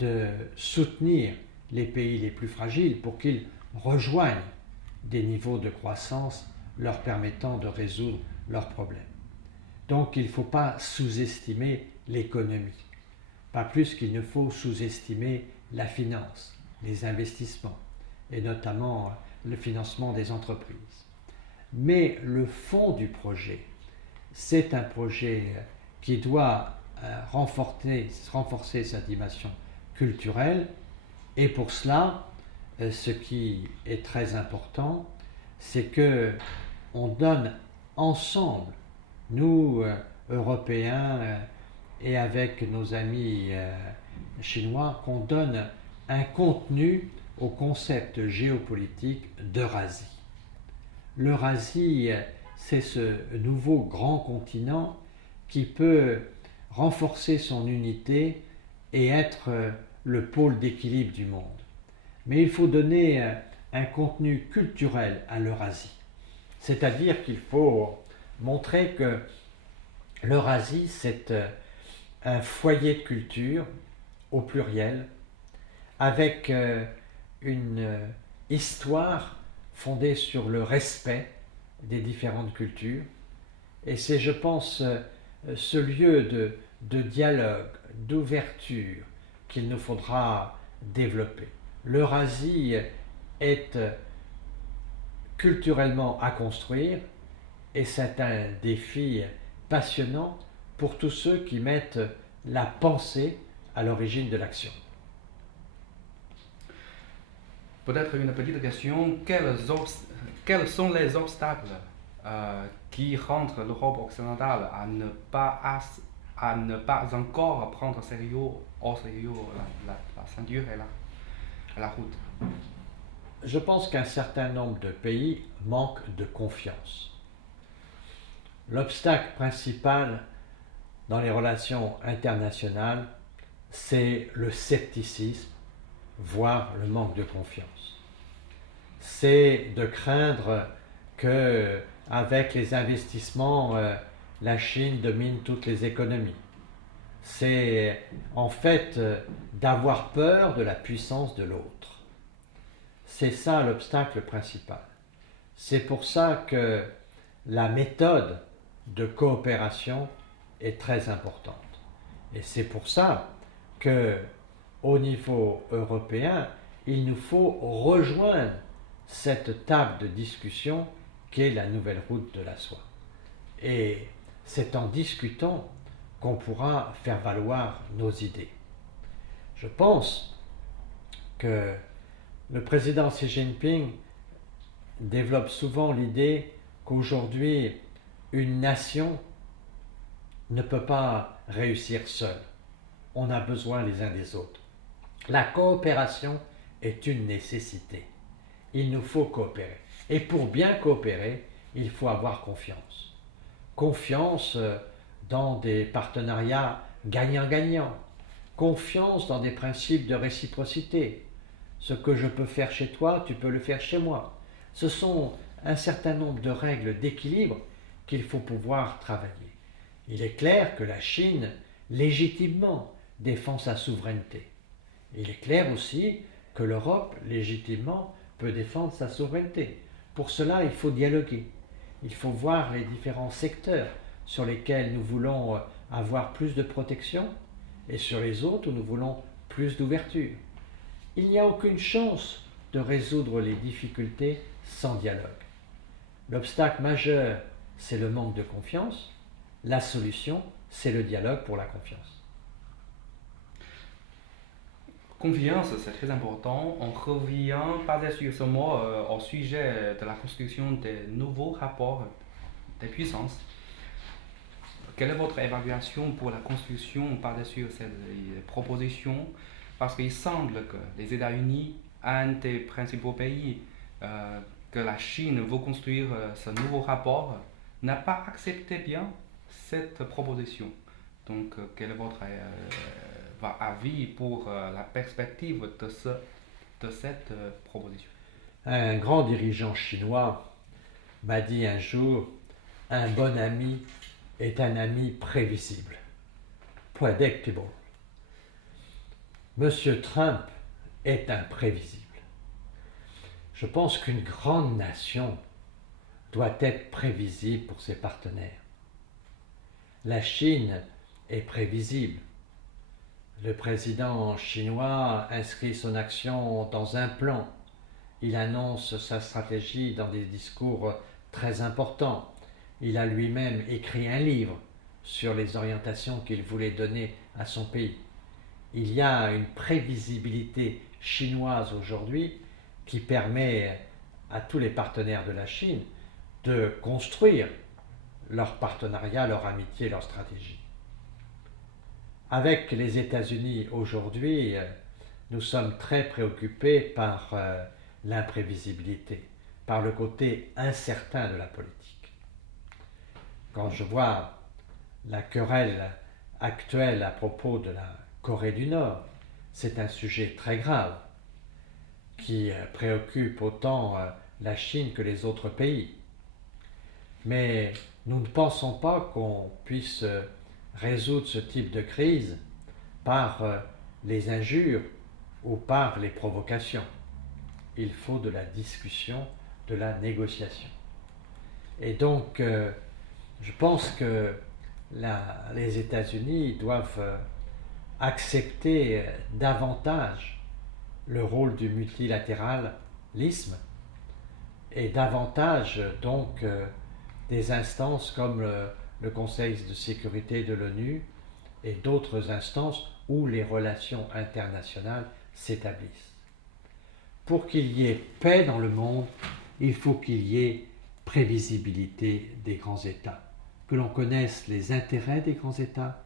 de soutenir les pays les plus fragiles pour qu'ils rejoignent des niveaux de croissance leur permettant de résoudre leurs problèmes. Donc il ne faut pas sous-estimer l'économie, pas plus qu'il ne faut sous-estimer la finance, les investissements, et notamment le financement des entreprises. Mais le fond du projet, c'est un projet qui doit renforcer sa dimension culturelle, et pour cela, ce qui est très important, c'est que on donne ensemble, nous, Européens, et avec nos amis chinois, qu'on donne un contenu au concept géopolitique d'Eurasie. L'Eurasie, c'est ce nouveau grand continent qui peut renforcer son unité et être le pôle d'équilibre du monde. Mais il faut donner un contenu culturel à l'Eurasie. C'est-à-dire qu'il faut montrer que l'Eurasie, c'est un foyer de culture au pluriel, avec une histoire fondée sur le respect des différentes cultures. Et c'est, je pense, ce lieu de dialogue, d'ouverture qu'il nous faudra développer. L'Eurasie est culturellement à construire et c'est un défi passionnant pour tous ceux qui mettent la pensée à l'origine de l'action. Peut-être une petite question, quels sont les obstacles qui rendent l'Europe occidentale à ne pas encore prendre au sérieux la ceinture et la route? Je pense qu'un certain nombre de pays manquent de confiance. L'obstacle principal dans les relations internationales, c'est le scepticisme, voire le manque de confiance. C'est de craindre que, avec les investissements, la Chine domine toutes les économies. C'est en fait d'avoir peur de la puissance de l'autre. C'est ça l'obstacle principal. C'est pour ça que la méthode de coopération est très importante. Et c'est pour ça que, au niveau européen, il nous faut rejoindre cette table de discussion qu'est la nouvelle route de la soie. Et c'est en discutant qu'on pourra faire valoir nos idées. Je pense que le président Xi Jinping développe souvent l'idée qu'aujourd'hui, une nation ne peut pas réussir seule. On a besoin les uns des autres. La coopération est une nécessité. Il nous faut coopérer. Et pour bien coopérer, il faut avoir confiance. Confiance dans des partenariats gagnant-gagnant. Confiance dans des principes de réciprocité. Ce que je peux faire chez toi, tu peux le faire chez moi. Ce sont un certain nombre de règles d'équilibre qu'il faut pouvoir travailler. Il est clair que la Chine, légitimement, défend sa souveraineté. Il est clair aussi que l'Europe, légitimement, peut défendre sa souveraineté. Pour cela, il faut dialoguer. Il faut voir les différents secteurs sur lesquels nous voulons avoir plus de protection et sur les autres où nous voulons plus d'ouverture. Il n'y a aucune chance de résoudre les difficultés sans dialogue. L'obstacle majeur, c'est le manque de confiance. La solution, c'est le dialogue pour la confiance. Confiance, c'est très important. On revient basé sur ce mot au sujet de la construction des nouveaux rapports des puissances. Quelle est votre évaluation pour la construction basée sur ces propositions? Parce qu'il semble que les États-Unis, un des principaux pays que la Chine veut construire ce nouveau rapport, n'a pas accepté bien cette proposition. Donc, quel est votre avis pour la perspective de cette proposition? Un grand dirigeant chinois m'a dit un jour, un bon ami est un ami prévisible, predictable. M. Trump est imprévisible. Je pense qu'une grande nation doit être prévisible pour ses partenaires. La Chine est prévisible. Le président chinois inscrit son action dans un plan. Il annonce sa stratégie dans des discours très importants. Il a lui-même écrit un livre sur les orientations qu'il voulait donner à son pays. Il y a une prévisibilité chinoise aujourd'hui qui permet à tous les partenaires de la Chine de construire leur partenariat, leur amitié, leur stratégie. Avec les États-Unis aujourd'hui, nous sommes très préoccupés par l'imprévisibilité, par le côté incertain de la politique. Quand je vois la querelle actuelle à propos de la Corée du Nord, c'est un sujet très grave qui préoccupe autant la Chine que les autres pays. Mais nous ne pensons pas qu'on puisse résoudre ce type de crise par les injures ou par les provocations. Il faut de la discussion, de la négociation. Et donc, je pense que les États-Unis doivent accepter davantage le rôle du multilatéralisme et davantage donc des instances comme le Conseil de sécurité de l'ONU et d'autres instances où les relations internationales s'établissent. Pour qu'il y ait paix dans le monde, il faut qu'il y ait prévisibilité des grands États, que l'on connaisse les intérêts des grands États